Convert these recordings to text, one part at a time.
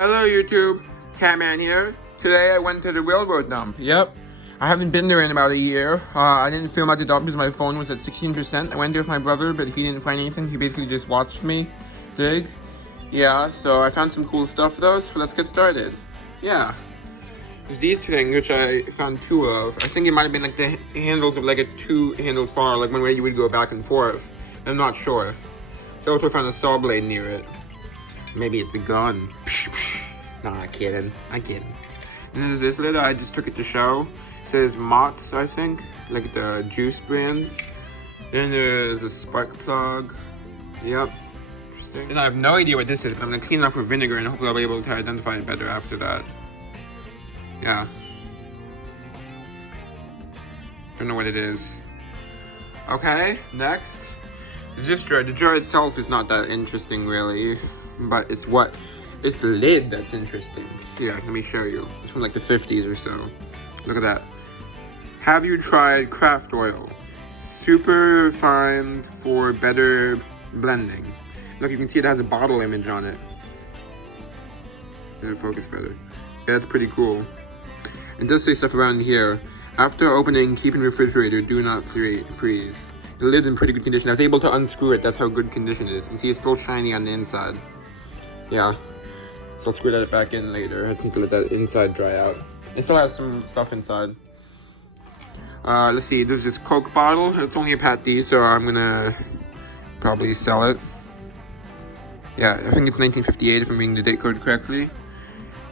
Hello YouTube, Catman here. Today I went to the railroad dump. Yep, I haven't been there in about a year. I didn't film at the dump because my phone was at 16%. I went there with my brother, but he didn't find anything. He basically just watched me dig. Yeah, so I found some cool stuff though, so let's get started. Yeah, there's these things which I found two of. I think it might have been like the handles of like a two handles far, like one way you would go back and forth. I'm not sure. I also found a saw blade near it. Maybe it's a gun. No, I'm kidding. I'm kidding. And there's this lid. I just took it to show. It says Mott's, I think, like the juice brand. Then there's a spark plug. Yep. Interesting. And I have no idea what this is, but I'm gonna clean it off with vinegar and hopefully I'll be able to identify it better after that. Yeah. Don't know what it is. Okay, next. This jar. The jar itself is not that interesting, really. But it's the lid that's interesting. Here, let me show you. It's from like the 50s or so. Look at that. Have you tried craft oil? Super fine for better blending. Look, you can see it has a bottle image on it. It'll focus better. Yeah, that's pretty cool. It does say stuff around here. After opening, keep in refrigerator. Do not freeze. The lid's in pretty good condition. I was able to unscrew it. That's how good condition it is. You can see it's still shiny on the inside. Yeah, so I'll screw that back in later. I just need to let that inside dry out. It still has some stuff inside. Let's see, there's this Coke bottle. It's only a patty, so I'm gonna probably sell it. Yeah, I think it's 1958 if I'm reading the date code correctly.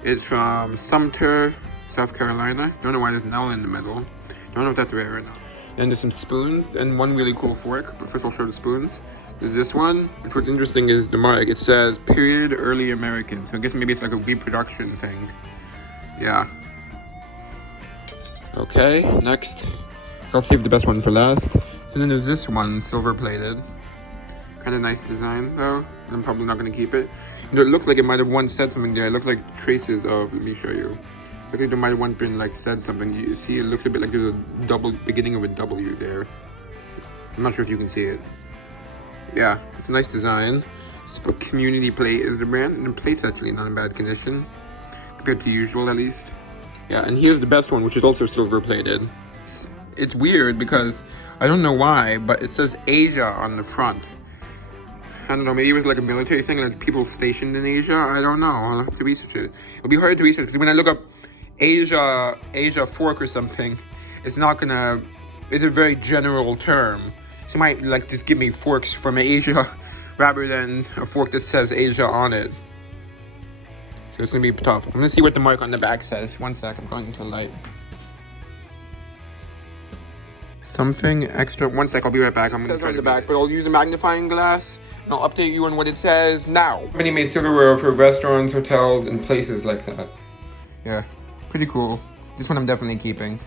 It's from Sumter, South Carolina. Don't know why there's an L in the middle. Don't know if that's rare or not. Then there's some spoons and one really cool fork, but first I'll show the spoons. There's this one, which what's interesting is the mark. It says period early American. So I guess maybe it's like a reproduction thing. Yeah. Okay, next. I'll save the best one for last. And then there's this one, silver plated. Kind of nice design though. I'm probably not gonna keep it. You know, it looked like it might have once said something there. It looked like traces of, let me show you. I think there might have once been like said something. You see it looks a bit like there's a double, beginning of a W there. I'm not sure if you can see it. Yeah, it's a nice design. So Community Plate is the brand, and the plate's actually not in bad condition compared to usual, at least. Yeah, and here's the best one, which is also silver plated. It's weird because I don't know why, but it says Asia on the front. I don't know, maybe it was like a military thing, like people stationed in Asia. I don't know. I'll have to research it. It'll be hard to research because when I look up Asia fork or something, it's not gonna. It's a very general term. So you might like just give me forks from Asia rather than a fork that says Asia on it. So it's gonna be tough. I'm gonna see what the mark on the back says. One sec, I'm going into light. Something extra. One sec, I'll be right back. I'm gonna try on the back, but I'll use a magnifying glass and I'll update you on what it says now. Company made silverware for restaurants, hotels, and places like that. Yeah, pretty cool. This one I'm definitely keeping.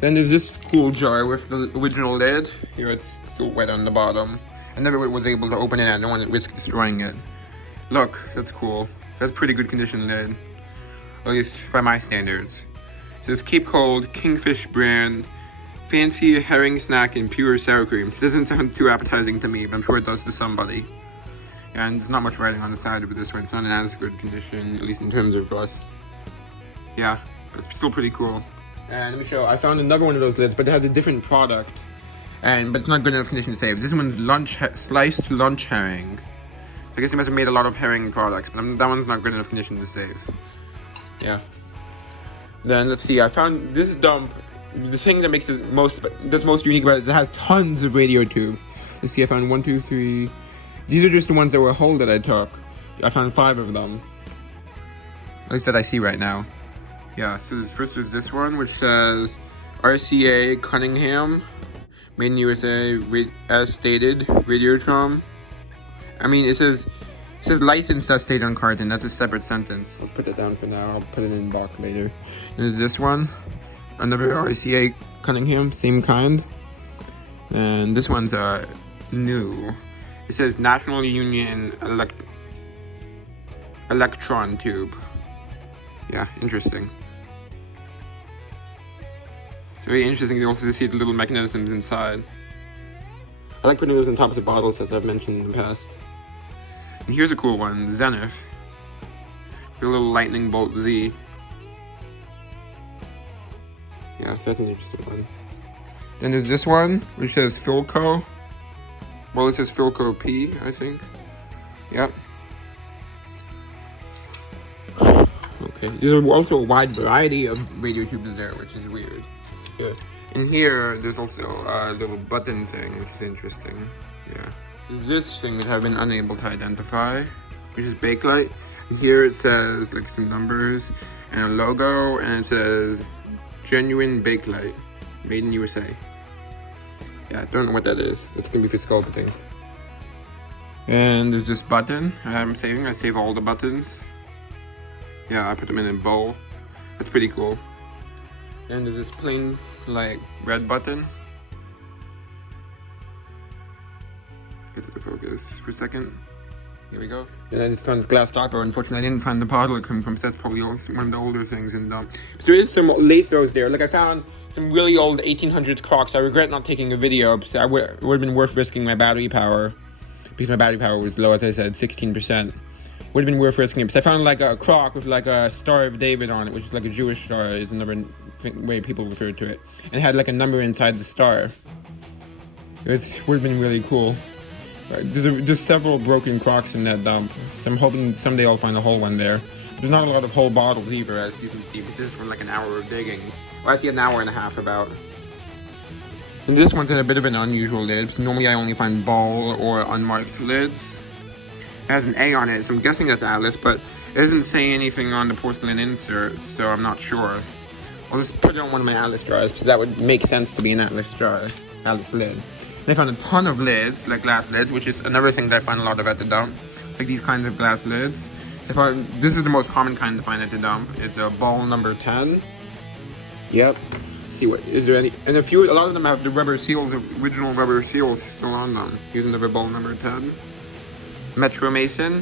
Then there's this cool jar with the original lid. Here it's still wet on the bottom. I never was able to open it. I don't want to risk destroying it. Look, that's cool. That's pretty good condition lid. At least by my standards. It says Cape Cold, Kingfish brand, fancy herring snack and pure sour cream. It doesn't sound too appetizing to me, but I'm sure it does to somebody. And there's not much writing on the side of this one. It's not in as good condition, at least in terms of rust. Yeah, but it's still pretty cool. And let me show, I found another one of those lids, but it has a different product. But it's not good enough condition to save. This one's sliced lunch herring. I guess they must have made a lot of herring products, but that one's not good enough condition to save. Yeah. Then let's see, I found this dump. The thing that makes it most unique about it is it has tons of radio tubes. Let's see, I found 1, 2, 3. These are just the ones that were whole that I took. I found 5 of them. At least that I see right now. Yeah, so first there's this one, which says RCA Cunningham, made in USA, as stated, Radiotron. I mean, it says licensed as stated on carton. That's a separate sentence. Let's put that down for now. I'll put it in the box later. And there's this one, another RCA Cunningham, same kind. And this one's new. It says National Union Electron Tube. Yeah, interesting. It's very interesting to also see the little mechanisms inside. I like putting those on top of the bottles, as I've mentioned in the past. And here's a cool one, Zenith. The little lightning bolt Z. Yeah, so that's an interesting one. Then there's this one, which says Philco. Well, it says Philco P, I think. Yep. Okay, there's also a wide variety of radio tubes there, which is weird. Yeah. And here, there's also a little button thing, which is interesting. Yeah. There's this thing that I've been unable to identify, which is Bakelite. And here it says like some numbers and a logo, and it says Genuine Bakelite, made in USA. Yeah, I don't know what that is. That's gonna be for sculpting. And there's this button I'm saving. I save all the buttons. Yeah, I put them in a bowl. That's pretty cool. And there's this plain, like, red button. Get to the focus for a second. Here we go. And I just found this glass stopper. Unfortunately, I didn't find the bottle it came from, so that's probably one of the older things. And so there is some late throws there. Like, I found some really old 1800s clocks. I regret not taking a video, because it would have been worth risking my battery power. Because my battery power was low, as I said, 16%. Would have been worth risking it. Because I found like a clock with like a Star of David on it, which is like a Jewish star, is another way people refer to it. And it had like a number inside the star. Would have been really cool. There's several broken clocks in that dump, so I'm hoping someday I'll find a whole one there. There's not a lot of whole bottles either, as you can see, because this is from like an hour of digging. Well, actually an hour and a half about. And this one's in a bit of an unusual lid, because normally I only find ball or unmarked lids. It has an A on it, so I'm guessing that's Atlas, but it doesn't say anything on the porcelain insert, so I'm not sure. I'll just put it on one of my Atlas jars, because that would make sense to be an Atlas jar, Atlas lid. They found a ton of lids, like glass lids, which is another thing that I find a lot of at the dump. Like these kinds of glass lids. This is the most common kind to find at the dump. It's a ball number 10. Yep. Let's see what, is there any, and a lot of them have the rubber seals, original rubber seals still on them. Here's another ball number 10. Metro Mason.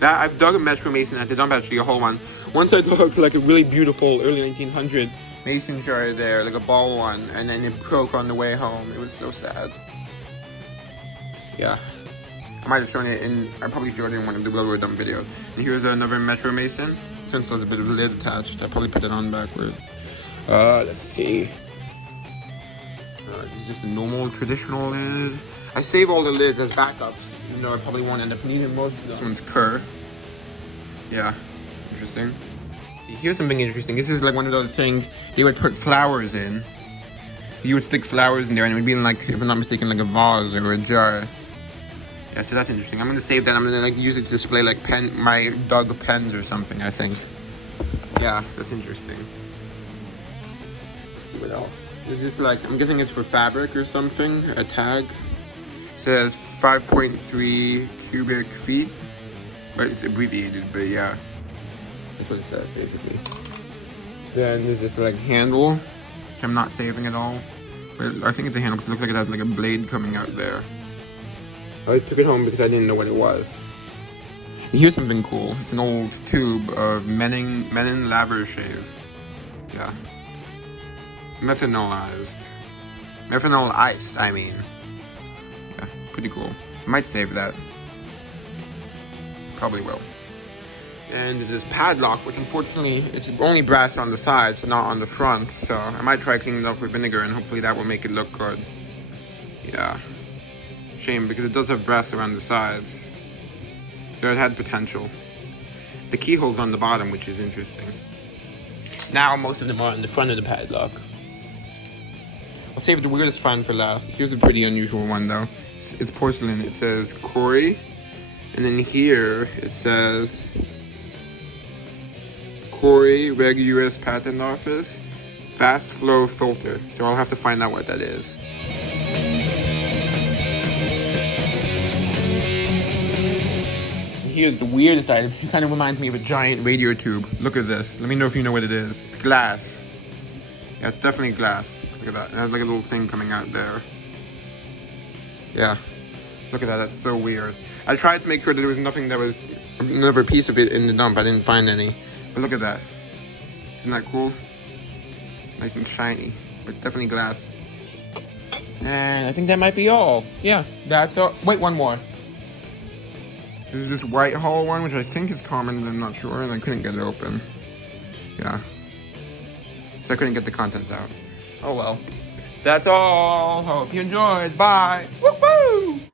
I've dug a Metro Mason at the dump, actually, a whole one. Once I dug like a really beautiful early 1900s mason jar there, like a ball one, and then it broke on the way home. It was so sad. Yeah. I might have shown it in, I probably showed it in one of the Railroad Dump videos. And here's another Metro Mason. Since there's a bit of a lid attached, I probably put it on backwards. Let's see. This is just a normal, traditional lid. I save all the lids as backups, even though I probably won't end up needing most of them. This one's Kerr. Yeah, interesting. Here's something interesting. This is like one of those things they would put flowers in. You would stick flowers in there and it would be in, like, if I'm not mistaken, like a vase or a jar. Yeah, so that's interesting. I'm gonna save that. I'm gonna like use it to display like my dug pens or something, I think. Yeah, that's interesting. Let's see what else. Is this like, I'm guessing it's for fabric or something, a tag. It says 5.3 cubic feet. But it's abbreviated, but yeah. That's what it says, basically. Then there's this like handle, which I'm not saving at all. But I think it's a handle because it looks like it has like a blade coming out there. I took it home because I didn't know what it was. And here's something cool. It's an old tube of Menin Laver Shave. Yeah. Methanolized. Methanol iced, I mean. Yeah, pretty cool. I might save that. Probably will. And there's this padlock, which unfortunately, it's only brass on the sides, not on the front. So I might try cleaning it up with vinegar and hopefully that will make it look good. Yeah. Shame, because it does have brass around the sides. So it had potential. The keyhole's on the bottom, which is interesting. Now most of them are on the front of the padlock. I'll save the weirdest find for last. Here's a pretty unusual one though. It's porcelain. It says Corey. And then here it says Corey, Reg US Patent Office, Fast Flow Filter. So I'll have to find out what that is. Here's the weirdest item. It kind of reminds me of a giant radio tube. Look at this. Let me know if you know what it is. It's glass. Yeah, it's definitely glass. Look at that. It has like a little thing coming out there. Yeah. Look at that. That's so weird. I tried to make sure that there was nothing that was another piece of it in the dump. I didn't find any. But look at that. Isn't that cool? Nice and shiny. But it's definitely glass. And I think that might be all. Yeah, that's all. Wait, one more. There's this Whitehall one, which I think is common, but I'm not sure, and I couldn't get it open. Yeah. So I couldn't get the contents out. Oh well. That's all. Hope you enjoyed. Bye. Woo!